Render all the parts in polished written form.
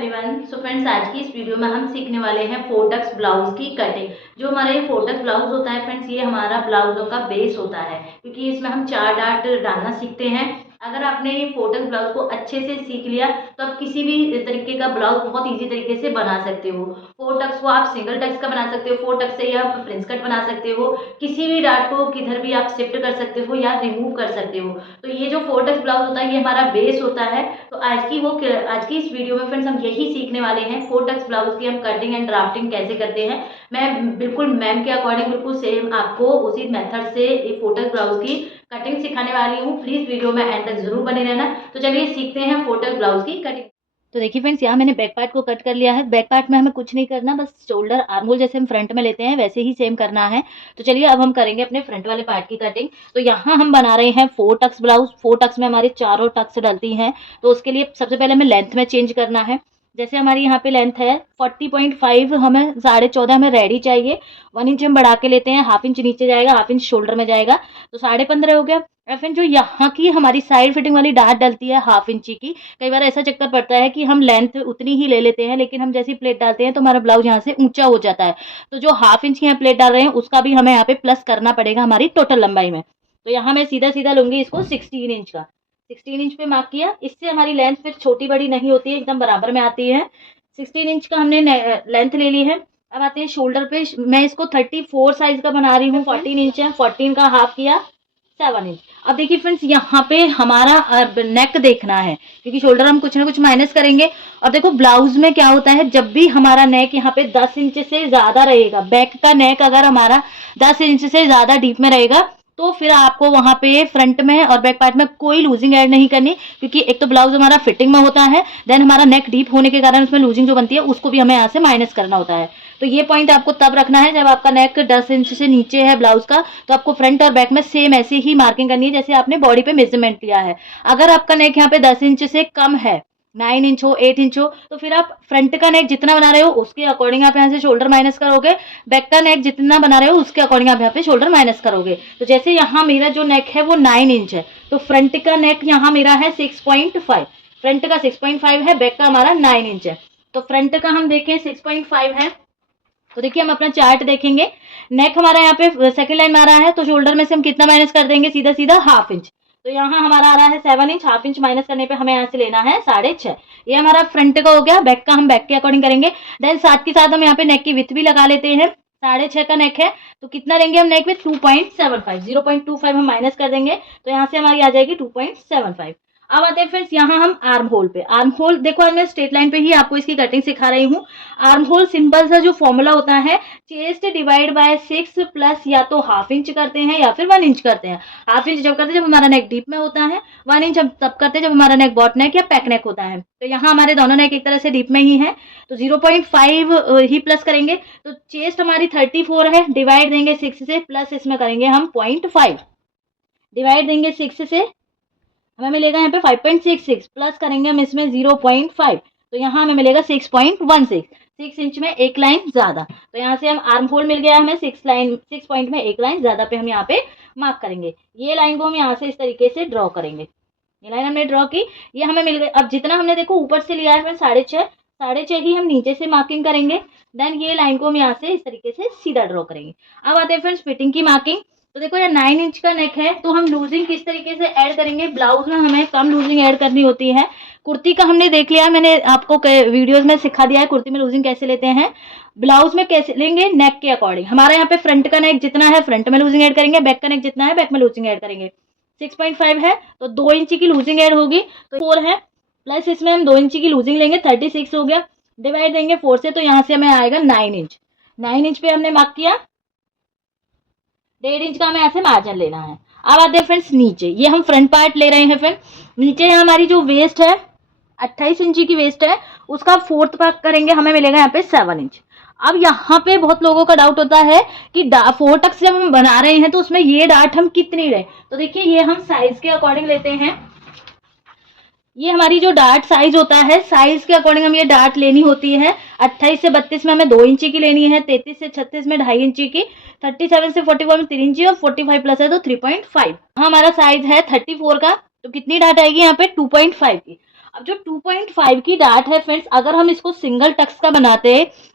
Everyone. So friends, आज की इस वीडियो में हम सीखने वाले हैं फोटक्स ब्लाउज की कटिंग। जो हमारा ये फोटक्स ब्लाउज होता है फ्रेंड्स, ये हमारा ब्लाउजों का बेस होता है, क्योंकि इसमें हम 4 डाट डालना सीखते हैं। अगर आपने ये फोटक्स ब्लाउज को अच्छे से सीख लिया तो आप किसी भी तरीके का ब्लाउज बहुत इजी तरीके से बना सकते हो। फोटक्स को आप सिंगल टक्स का बना सकते हो, फोटक्स से या आप प्रिंस कट बना सकते हो। किसी भी डाट को किधर भी आप शिफ्ट कर सकते हो या रिमूव कर सकते हो। तो ये जो फोटक्स ब्लाउज होता है ये हमारा बेस होता है। तो आज की इस वीडियो में फ्रेंड्स हम यही सीखने वाले हैं, फोटक्स ब्लाउज की हम कटिंग एंड ड्राफ्टिंग कैसे करते हैं। मैं बिल्कुल मैम के अकॉर्डिंग बिल्कुल सेम आपको उसी मेथड से ये फोटक्स ब्लाउज की कटिंग सिखाने वाली हूँ। प्लीज वीडियो में एंड तक जरूर बने रहना। तो चलिए सीखते हैं फोटक्स ब्लाउज की कटिंग। तो देखिए फ्रेंड्स, यहाँ मैंने बैक पार्ट को कट कर लिया है। बैक पार्ट में हमें कुछ नहीं करना, बस शोल्डर आर्म होल जैसे हम फ्रंट में लेते हैं वैसे ही सेम करना है। तो चलिए अब हम करेंगे अपने फ्रंट वाले पार्ट की कटिंग। तो यहाँ हम बना रहे हैं 4 टक्स ब्लाउज। 4 टक्स में हमारे चारों टक्स डलती हैं। तो उसके लिए सबसे पहले हमें लेंथ में चेंज करना है। जैसे हमारी यहाँ पे लेंथ है 40.5, हमें 14.5 हमें रेडी चाहिए। 1 इंच हम बढ़ा के लेते हैं, हाफ इंच नीचे जाएगा, हाफ इंच शोल्डर में जाएगा, तो 15.5 हो गया। और फिर जो यहाँ की हमारी साइड फिटिंग वाली डाट डलती है हाफ इंची की, कई बार ऐसा चक्कर पड़ता है कि हम लेंथ उतनी ही ले लेते हैं, लेकिन हम जैसी प्लेट डालते हैं तो हमारा ब्लाउज यहाँ से ऊंचा हो जाता है। तो जो हाफ इंच की यहाँ प्लेट डाल रहे हैं उसका भी हमें यहाँ पे प्लस करना पड़ेगा हमारी टोटल लंबाई में। तो यहाँ मैं सीधा सीधा लूंगी इसको 16 इंच का। 16 इंच पे मार्क किया। इससे हमारी लेंथ फिर छोटी बड़ी नहीं होती है, एकदम बराबर में आती है। 16 इंच का हमने लेंथ ले ली है। अब आते हैं शोल्डर पे। मैं इसको 34 साइज का बना रही हूँ। 14 इंच है, 14 का हाफ किया 7 इंच। अब देखिए फ्रेंड्स, यहाँ पे हमारा नेक देखना है, क्योंकि शोल्डर हम कुछ ना कुछ माइनस करेंगे। और देखो ब्लाउज में क्या होता है, जब भी हमारा नेक यहाँ पे 10 इंच से ज्यादा रहेगा, बैक का नेक अगर हमारा 10 इंच से ज्यादा डीप में रहेगा, तो फिर आपको वहां पे फ्रंट में और बैक पार्ट में कोई लूजिंग ऐड नहीं करनी, क्योंकि एक तो ब्लाउज हमारा फिटिंग में होता है, देन हमारा नेक डीप होने के कारण उसमें लूजिंग जो बनती है उसको भी हमें यहाँ से माइनस करना होता है। तो ये पॉइंट आपको तब रखना है जब आपका नेक 10 इंच से नीचे है ब्लाउज का, तो आपको फ्रंट और बैक में सेम ऐसे ही मार्किंग करनी है जैसे आपने बॉडी पे मेजरमेंट लिया है। अगर आपका नेक यहाँ पे 10 इंच से कम है, 9 इंच हो, 8 इंच हो, तो फिर आप फ्रंट का नेक जितना बना रहे हो उसके अकॉर्डिंग आप यहाँ से शोल्डर माइनस करोगे। बैक का नेक जितना बना रहे हो उसके अकॉर्डिंग आप यहाँ पे शोल्डर माइनस करोगे। तो जैसे यहाँ मेरा जो नेक है वो 9 इंच है, तो फ्रंट का नेक यहाँ मेरा है 6.5। फ्रंट का 6.5 है, बैक का हमारा 9 इंच है। तो फ्रंट का हम देखें 6.5 है। तो देखिए हम अपना चार्ट देखेंगे। नेक हमारा यहाँ पे सेकंड लाइन मारा है, तो शोल्डर में से हम कितना माइनस कर देंगे, सीधा सीधा हाफ इंच। तो यहाँ हमारा आ रहा है 7 इंच। हाफ इंच माइनस करने पे हमें यहाँ से लेना है 6.5। ये हमारा फ्रंट का हो गया। बैक का हम बैक के अकॉर्डिंग करेंगे। देन साथ के साथ हम यहाँ पे नेक की विड्थ भी लगा लेते हैं। 6.5 का नेक है, तो कितना लेंगे हम नेक विथ 2.75। 0.25 हम माइनस कर देंगे, तो यहाँ से हमारी आ जाएगी 2.75। अब आते हैं फ्रेंड्स यहाँ हम आर्म होल पे। आर्म होल देखो, मैं स्ट्रेट लाइन पे ही आपको इसकी कटिंग सिखा रही हूँ। आर्म होल सिंपल सा जो फॉर्मूला होता है, चेस्ट डिवाइड बाय 6 प्लस या तो हाफ इंच करते हैं या फिर 1 इंच करते हैं। हाफ इंच जब करते हैं जब हमारा नेक डीप में होता है, 1 इंच हम तब करते हैं जब हमारा नेक बॉट नेक या पैक नेक होता है। तो यहाँ हमारे दोनों नेक एक तरह से डीप में ही है, तो 0.5 ही प्लस करेंगे। तो चेस्ट हमारी 34 है, डिवाइड देंगे 6 से, प्लस इसमें करेंगे हम 0.5, डिवाइड देंगे 6 से, हमें मिलेगा यहाँ पे 5.66, प्लस करेंगे हम इसमें 0.5, तो यहाँ हमें मिलेगा 6.16। 6 इंच में एक लाइन ज्यादा, तो यहाँ से हम आर्म होल मिल गया हमें 6 पॉइंट में एक लाइन ज्यादा पे हम यहाँ पे मार्क करेंगे। ये लाइन को हम यहाँ से इस तरीके से ड्रॉ करेंगे। ये लाइन हमने ड्रॉ की, ये हमें मिल गई। अब जितना हमने देखो ऊपर से लिया है 6.5, 6.5 ही हम नीचे से मार्किंग करेंगे। देन ये लाइन को हम यहाँ से इस तरीके से सीधा ड्रॉ करेंगे। अब आते हैं फ्रेंड्स फिटिंग की मार्किंग। तो देखो ये 9 इंच का नेक है, तो हम लूजिंग किस तरीके से ऐड करेंगे। ब्लाउज में हमें कम लूजिंग ऐड करनी होती है। कुर्ती का हमने देख लिया, मैंने आपको वीडियोस में सिखा दिया है कुर्ती में लूजिंग कैसे लेते हैं। ब्लाउज में कैसे लेंगे, नेक के अकॉर्डिंग। हमारा यहाँ पे फ्रंट का नेक जितना है फ्रंट में लूजिंग ऐड करेंगे, बैक का नेक जितना है बैक में लूजिंग ऐड करेंगे। 6.5 है तो 2 इंच की लूजिंग ऐड होगी, तो 4 है, प्लस इसमें हम 2 इंच की लूजिंग लेंगे, 36 हो गया। डिवाइड देंगे 4 से, तो यहाँ से हमें आएगा 9 इंच। 9 इंच पे हमने मार्क किया, 1.5 इंच का हमें ऐसे मार्जिन लेना है। अब आते हैं फ्रेंड्स नीचे, ये हम फ्रंट पार्ट ले रहे हैं फ्रेंड। नीचे हमारी जो वेस्ट है 28 इंच की वेस्ट है, उसका 4th पार्ट करेंगे, हमें मिलेगा यहाँ पे 7 इंच। अब यहाँ पे बहुत लोगों का डाउट होता है कि 4 टक्स जब हम बना रहे हैं तो उसमें ये डाट हम कितनी लें। तो देखिए ये हम साइज के अकॉर्डिंग लेते हैं। ये हमारी जो डार्ट साइज होता है, साइज के अकॉर्डिंग हम ये डार्ट लेनी होती है। 28 से 32 में हमें 2 इंची की लेनी है, 33 से 36 में 2.5 इंची की, 37 से 44 में 3 इंची और 45 प्लस है तो 3.5। हमारा साइज है 34 का, तो कितनी डार्ट आएगी यहाँ पे 2.5 की। अब जो 2.5 की डार्ट है फ्रेंड्स, अगर हम इसको सिंगल टक्स का बनाते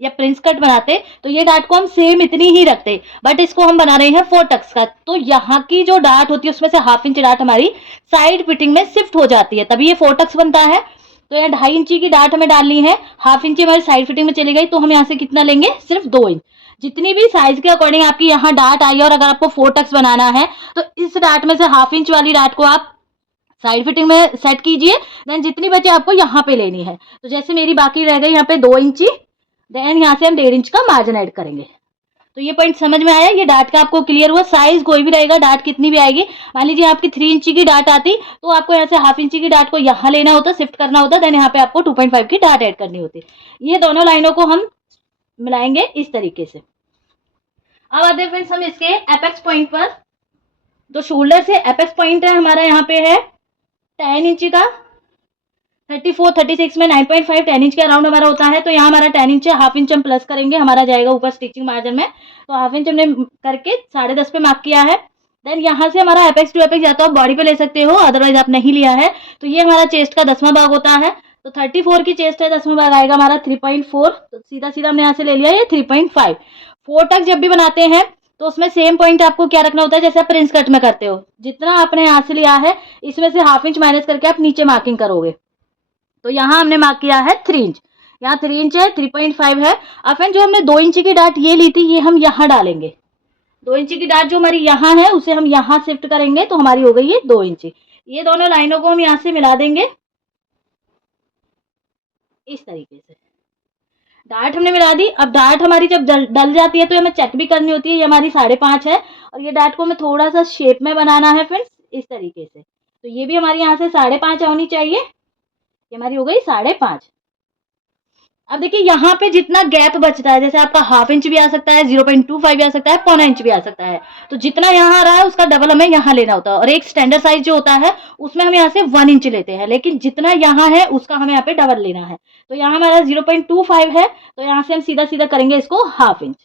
या प्रिंस कट बनाते तो ये डार्ट को हम सेम इतनी ही रखते, बट इसको हम बना रहे हैं 4 टक्स का, तो यहाँ की जो डार्ट होती है उसमें से ½ इंच डार्ट हमारी साइड फिटिंग में शिफ्ट हो जाती है, तभी ये 4 टक्स बनता है। तो यहाँ 2.5 इंची की डार्ट हमें डालनी है, ½ इंची हमारी साइड फिटिंग में चली गई, तो हम यहाँ से कितना लेंगे, सिर्फ 2 इंच। जितनी भी साइज के अकॉर्डिंग आपकी यहाँ डार्ट आई है, और अगर आपको 4 टक्स बनाना है तो इस डार्ट में से ½ इंच वाली डार्ट को आप साइड फिटिंग में सेट कीजिए, देन जितनी बचे आपको यहाँ पे लेनी है। तो जैसे मेरी बाकी रह गई यहाँ पे 2 इंची, देन यहाँ से हम 1.5 इंच का मार्जिन ऐड करेंगे। तो ये पॉइंट समझ में आया, ये डार्ट का आपको क्लियर हुआ। साइज कोई भी रहेगा, डार्ट कितनी भी आएगी, मान लीजिए आपकी 3 इंची की डार्ट आती तो आपको यहाँ से ½ इंची की डार्ट को यहाँ लेना होता, शिफ्ट करना होता, देन यहाँ पे आपको 2.5 की डार्ट ऐड करनी होती। ये दोनों लाइनों को हम मिलाएंगे इस तरीके से। अब आते हैं फ्रेंड्स हम इसके एपेक्स पॉइंट पर। तो शोल्डर से एपेक्स पॉइंट है हमारा यहाँ पे है 10 इंच का, 34, 36 में 9.5 10 इंच के अराउंड हमारा होता है। तो यहाँ हमारा 10 इंच है, ½ इंच हम प्लस करेंगे, हमारा जाएगा ऊपर स्टिचिंग मार्जिन में। तो ½ इंच हमने करके 10.5 पे मार्क किया है। देन यहाँ से हमारा एपेक्स टू एपेक्स या तो आप बॉडी पे ले सकते हो, अदरवाइज आप नहीं लिया है तो ये हमारा चेस्ट का 10वां भाग होता है। तो 34 की चेस्ट है, 10वां भाग आएगा हमारा 3.4, तो सीधा सीधा हमने यहाँ से ले लिया ये 3.5। 4 टक्स जब भी बनाते हैं तो उसमें सेम पॉइंट आपको क्या रखना होता है, जैसे आप प्रिंस कट में करते हो, जितना आपने यहाँ से लिया है इसमें से ½ इंच माइनस करके आप नीचे मार्किंग करोगे। तो यहाँ हमने मार्क किया है 3 इंच, यहाँ 3 इंच है, 3.5 है। अब फ्रेंड जो हमने 2 इंच की डार्ट ये ली थी, ये हम यहाँ डालेंगे। 2 इंच की डार्ट जो हमारी यहाँ है उसे हम यहाँ शिफ्ट करेंगे, तो हमारी हो गई ये 2 इंच। ये दोनों लाइनों को हम यहाँ से मिला देंगे इस तरीके से। डार्ट हमने मिला दी। अब डार्ट हमारी जब डल जाती है तो हमें चेक भी करनी होती है, ये हमारी 5.5 है, और ये डार्ट को हमें थोड़ा सा शेप में बनाना है फ्रेंड्स इस तरीके से। तो ये भी हमारी यहाँ से 5.5 होनी चाहिए, ये हमारी हो गई 5.5। अब देखिए यहाँ पे जितना गैप बचता है, जैसे आपका ½ इंच भी आ सकता है, 0.25 भी आ सकता है, 0.25 इंच भी आ सकता है, तो जितना यहाँ आ रहा है उसका डबल हमें यहाँ लेना होता है। और एक स्टैंडर्ड साइज जो होता है उसमें हम यहाँ से 1 इंच लेते हैं, लेकिन जितना यहाँ है उसका हमें यहाँ पे डबल लेना है। तो यहाँ हमारा 0.25 है, तो यहाँ से हम सीधा सीधा करेंगे इसको ½ इंच।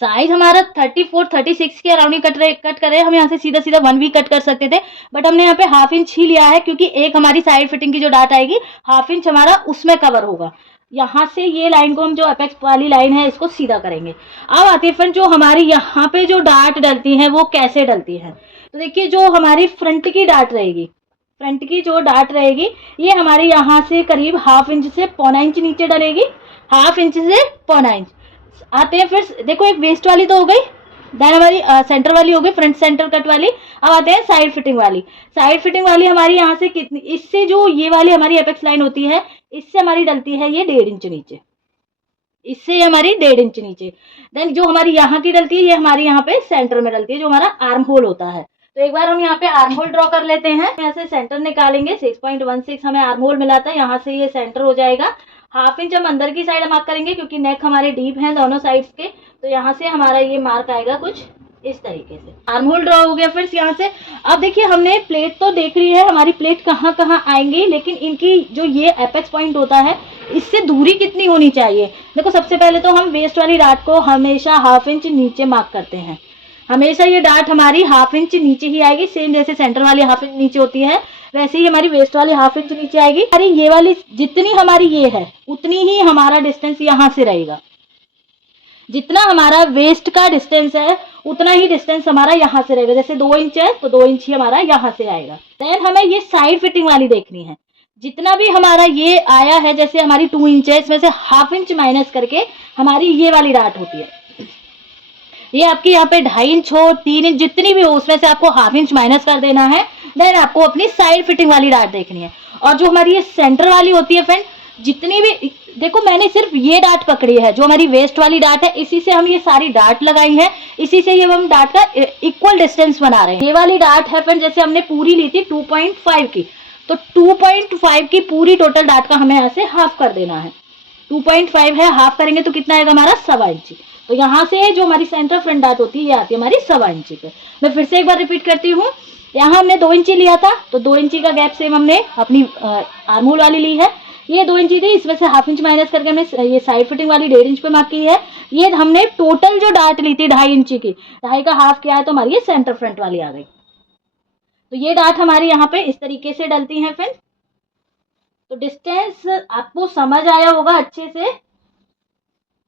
साइज हमारा 34, 36 के अराउंड ही कट कर रहे हैं, हम यहाँ से सीधा सीधा 1 भी कट कर सकते थे, बट हमने यहाँ पे ½ इंच ही लिया है, क्योंकि एक हमारी साइड फिटिंग की जो डार्ट आएगी ½ इंच हमारा उसमें कवर होगा। यहाँ से ये लाइन को हम जो अपेक्स वाली लाइन है इसको सीधा करेंगे। अब आती है फ्रेंड जो हमारी यहाँ पे जो डार्ट डलती है वो कैसे डलती है। तो देखिए जो हमारी फ्रंट की डार्ट रहेगी, फ्रंट की जो डार्ट रहेगी ये हमारी यहाँ से करीब ½ इंच से 0.25 इंच नीचे डलेगी, ½ इंच से 0.25 इंच। आते हैं फिर देखो, एक वेस्ट वाली तो हो गई, देन हमारी सेंटर वाली हो गई, फ्रंट सेंटर कट वाली। अब आते हैं साइड फिटिंग वाली। साइड फिटिंग वाली हमारी यहाँ से कितनी, इससे जो ये वाली हमारी एपेक्स लाइन होती है इससे हमारी डलती है ये 1.5 इंच नीचे, इससे हमारी 1.5 इंच नीचे। देन जो हमारी यहाँ की डलती है ये हमारी यहाँ पे सेंटर में डलती है, जो हमारा आर्म होल होता है। तो एक बार हम यहाँ पे आर्म होल ड्रॉ कर लेते हैं। यहाँ से सेंटर निकालेंगे, 6.16 हमें आर्म होल मिला था, यहाँ से ये सेंटर हो जाएगा। ½ इंच हम अंदर की साइड मार्क करेंगे, क्योंकि नेक हमारे डीप हैं दोनों साइड्स के, तो यहाँ से हमारा ये मार्क आएगा कुछ इस तरीके से। आर्म होल ड्रॉ हो गया फ्रेंड्स यहाँ से। अब देखिए हमने प्लेट तो देख रही है हमारी प्लेट कहाँ कहाँ आएंगी, लेकिन इनकी जो ये एपेक्स पॉइंट होता है इससे दूरी कितनी होनी चाहिए। देखो सबसे पहले तो हम वेस्ट वाली डार्ट को हमेशा ½ इंच नीचे मार्क करते हैं, हमेशा ये डार्ट हमारी ½ इंच नीचे ही आएगी, सेम जैसे सेंटर वाली ½ इंच नीचे होती है वैसे ही हमारी वेस्ट वाली ½ इंच नीचे आएगी। अरे ये वाली जितनी हमारी ये है उतनी ही हमारा डिस्टेंस यहाँ से रहेगा, जितना हमारा वेस्ट का डिस्टेंस है उतना ही डिस्टेंस हमारा यहाँ से रहेगा। जैसे 2 इंच है तो 2 इंच ही हमारा यहाँ से आएगा। देन हमें ये साइड फिटिंग वाली देखनी है, जितना भी हमारा ये आया है, जैसे हमारी 2 इंच है इसमें से ½ इंच माइनस करके हमारी ये वाली डार्ट होती है। ये आपकी यहाँ पे 2.5 इंच हो, 3 इंच जितनी भी हो उसमें से आपको ½ इंच माइनस कर देना है। देन आपको अपनी साइड फिटिंग वाली डार्ट देखनी है। और जो हमारी ये सेंटर वाली होती है फ्रेंड, जितनी भी देखो मैंने सिर्फ ये डार्ट पकड़ी है जो हमारी वेस्ट वाली डार्ट है, इसी से हम ये सारी डार्ट लगाई है, इसी से ये हम डार्ट का इक्वल डिस्टेंस बना रहे हैं। ये वाली डार्ट है फ्रेंड जैसे हमने पूरी ली थी 2.5 की, तो 2.5 की पूरी टोटल डार्ट का हमें यहाँ से हाफ कर देना है। 2.5 है, हाफ करेंगे तो कितना आएगा हमारा 1.25 इंच। तो यहाँ से जो हमारी सेंटर फ्रंट डार्ट होती है ये आती है हमारी 1.25 इंच पे। मैं फिर से एक बार रिपीट करती हूँ, यहाँ हमने 2 इंची लिया था तो 2 इंची का गैप सेम हमने अपनी आर्म होल वाली ली है। ये 2 इंची थी, इसमें से ½ इंच माइनस करके हमने ये साइड फिटिंग वाली 1.5 इंच पे मार्क की है। ये हमने टोटल जो डार्ट ली थी 2.5 इंची की, 2.5 का हाफ किया है तो हमारी ये सेंटर फ्रंट वाली आ गई। तो ये डाट हमारी यहाँ पे इस तरीके से डलती हैं फ्रेंड्स। तो डिस्टेंस आपको समझ आया होगा अच्छे से,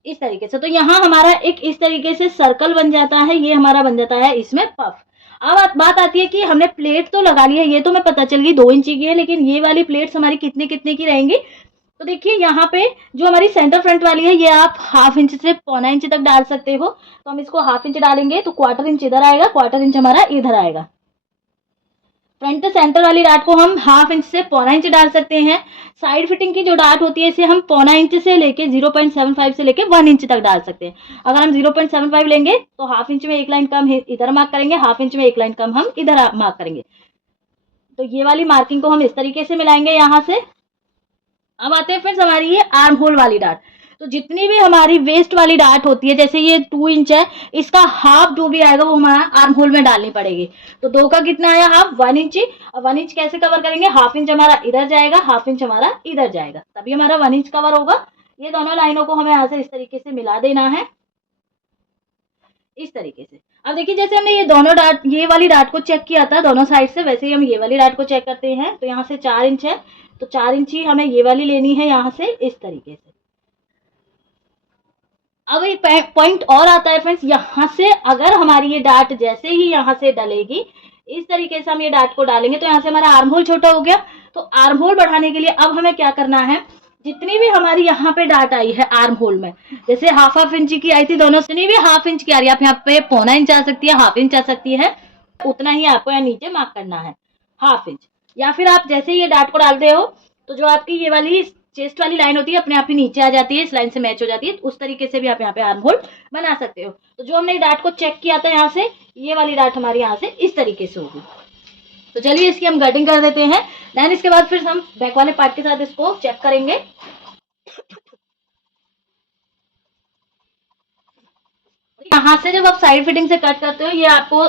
इस तरीके से। तो यहाँ हमारा एक इस तरीके से सर्कल बन जाता है, ये हमारा बन जाता है इसमें पफ। अब बात आती है कि हमने प्लेट तो लगा ली है, ये तो हमें पता चल गई 2 इंची की है, लेकिन ये वाली प्लेट्स हमारी कितने कितने की रहेंगी। तो देखिए यहाँ पे जो हमारी सेंटर फ्रंट वाली है, ये आप 1/2 इंच से 1/4 इंच तक डाल सकते हो। तो हम इसको 1/2 इंच डालेंगे तो 1/4 इंच इधर आएगा, 1/4 इंच हमारा इधर आएगा। फ्रंट सेंटर वाली डाट को हम 1/2 इंच से 1/4 इंच डाल सकते हैं। साइड फिटिंग की जो डाट होती है इसे हम 1/4 इंच से लेके 0.75 से लेके 1 इंच तक डाल सकते हैं। अगर हम 0.75 लेंगे तो 1/2 इंच में एक लाइन कम इधर मार्क करेंगे, 1/2 इंच में एक लाइन कम हम इधर मार्क करेंगे। तो ये वाली मार्किंग को हम इस तरीके से मिलाएंगे यहाँ से। अब आते हैं फ्रेंड्स हमारी ये आर्म होल वाली डाट। तो जितनी भी हमारी वेस्ट वाली डाट होती है, जैसे ये 2 इंच है, इसका हाफ जो भी आएगा वो हमारा आर्म होल में डालनी पड़ेगी। तो 2 का कितना आया हाफ, 1 इंच। और 1 इंच कैसे कवर करेंगे, 1/2 इंच हमारा इधर जाएगा, 1/2 इंच हमारा इधर जाएगा, तभी हमारा 1 इंच कवर होगा। ये दोनों लाइनों को हमें यहाँ से इस तरीके से मिला देना है, इस तरीके से। अब देखिए जैसे हमने ये दोनों डाट, ये वाली डाट को चेक किया था दोनों साइड से, वैसे ही हम ये वाली डाट को चेक करते हैं। तो यहाँ से 4 इंच है, तो 4 इंच ही हमें ये वाली लेनी है यहाँ से, इस तरीके से। अब एक पॉइंट और आता है फ्रेंड्स, यहाँ से अगर हमारी ये डाट जैसे ही यहाँ से डलेगी, इस तरीके से हम ये डाट को डालेंगे तो यहाँ से हमारा आर्म होल छोटा हो गया। तो आर्म होल बढ़ाने के लिए अब हमें क्या करना है, जितनी भी हमारी यहाँ पे डाट आई है आर्म होल में, जैसे 1/2 इंच की आई थी दोनों, जितनी भी 1/2 इंच की आ रही है, आप यहाँ पे 1/4 इंच आ सकती है, 1/2 इंच आ सकती है, उतना ही आपको यहाँ नीचे मार्क करना है 1/2 इंच। या फिर आप जैसे ये डाट को डालते हो तो जो आपकी ये वाली चेस्ट वाली लाइन होती है अपने आप ही नीचे आ जाती है, इस लाइन से मैच हो जाती है। उस तरीके से भी आप यहाँ पे आर्म होल बना सकते हो। तो जो हमने डाट को चेक किया था यहाँ से, ये वाली डाट हमारी यहाँ से इस तरीके से होगी। तो चलिए इसकी हम कटिंग कर देते हैं। देन इसके बाद फिर हम बैक वाले पार्ट के साथ इसको चेक करेंगे। यहाँ से जब आप साइड फिटिंग से कट करते हो, ये आपको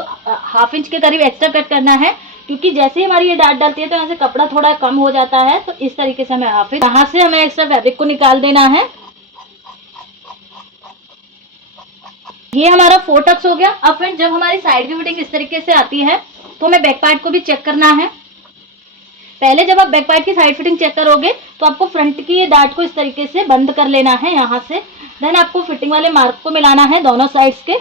1/2 इंच के करीब एक्स्ट्रा कट करना है, क्योंकि जैसे ही हमारी ये डाट डालती है तो यहाँ से कपड़ा थोड़ा कम हो जाता है। तो इस तरीके से हमें यहाँ से हमें एक्स्ट्रा फैब्रिक को निकाल देना है। ये हमारा 4 टक्स हो गया। अब फ्रेंड जब हमारी साइड की फिटिंग इस तरीके से आती है तो हमें बैक पार्ट को भी चेक करना है। पहले जब आप बैक पार्ट की साइड फिटिंग चेक करोगे तो आपको फ्रंट की ये डाट को इस तरीके से बंद कर लेना है यहाँ से। देन आपको फिटिंग वाले मार्क को मिलाना है दोनों साइड्स के,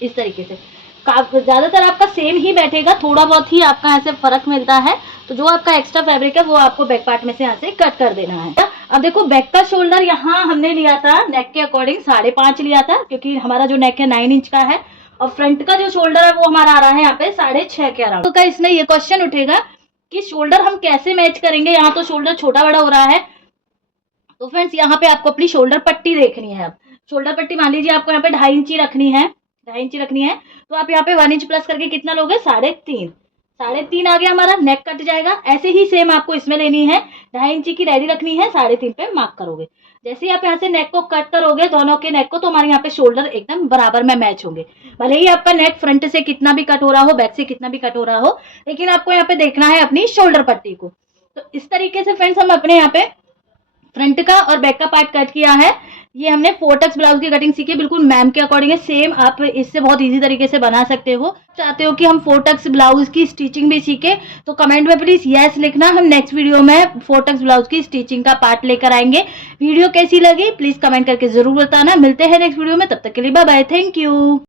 इस तरीके से। ज्यादातर आपका सेम ही बैठेगा, थोड़ा बहुत ही आपका ऐसे फर्क मिलता है। तो जो आपका एक्स्ट्रा फैब्रिक है वो आपको बैक पार्ट में से यहाँ से कट कर देना है। अब देखो बैक का शोल्डर यहाँ हमने लिया था नेक के अकॉर्डिंग 5.5 लिया था, क्योंकि हमारा जो नेक है 9 इंच का है। और फ्रंट का जो शोल्डर है वो हमारा आ रहा है यहाँ पे 6.5 के अराउंड। तो इसमें ये क्वेश्चन उठेगा कि शोल्डर हम कैसे मैच करेंगे, यहाँ तो शोल्डर छोटा बड़ा हो रहा है। तो फ्रेंड्स यहाँ पे आपको अपनी शोल्डर पट्टी देखनी है। अब शोल्डर पट्टी मान लीजिए आपको यहाँ पे 2.5 इंची रखनी है, 2.5 इंची रखनी है। तो आप यहाँ पे 1 इंच प्लस करके कितना लोगे, 3.5। 3.5 आ गया हमारा, नेक कट जाएगा। ऐसे ही सेम आपको इसमें लेनी है, 2.5 इंची की रेडी रखनी है, 3.5 पे मार्क करोगे। जैसे ही आप यहाँ से नेक को कट करोगे दोनों के नेक को, तो हमारे यहाँ पे शोल्डर एकदम बराबर में मैच होंगे। भले ही आपका नेक फ्रंट से कितना भी कट हो रहा हो, बैक से कितना भी कट हो रहा हो, लेकिन आपको यहाँ पे देखना है अपनी शोल्डर पट्टी को। तो इस तरीके से फ्रेंड्स हम अपने यहाँ पे फ्रंट का और बैक का पार्ट कट किया है। ये हमने 4 टक्स ब्लाउज की कटिंग सीखी, बिल्कुल मैम के अकॉर्डिंग है। सेम आप इससे बहुत इजी तरीके से बना सकते हो। चाहते हो कि हम 4 टक्स ब्लाउज की स्टिचिंग भी सीखे तो कमेंट में प्लीज यस लिखना। हम नेक्स्ट वीडियो में 4 टक्स ब्लाउज की स्टिचिंग का पार्ट लेकर आएंगे। वीडियो कैसी लगी प्लीज कमेंट करके जरूर बताना। मिलते हैं नेक्स्ट वीडियो में, तब तक के लिए बाय बाय, थैंक यू।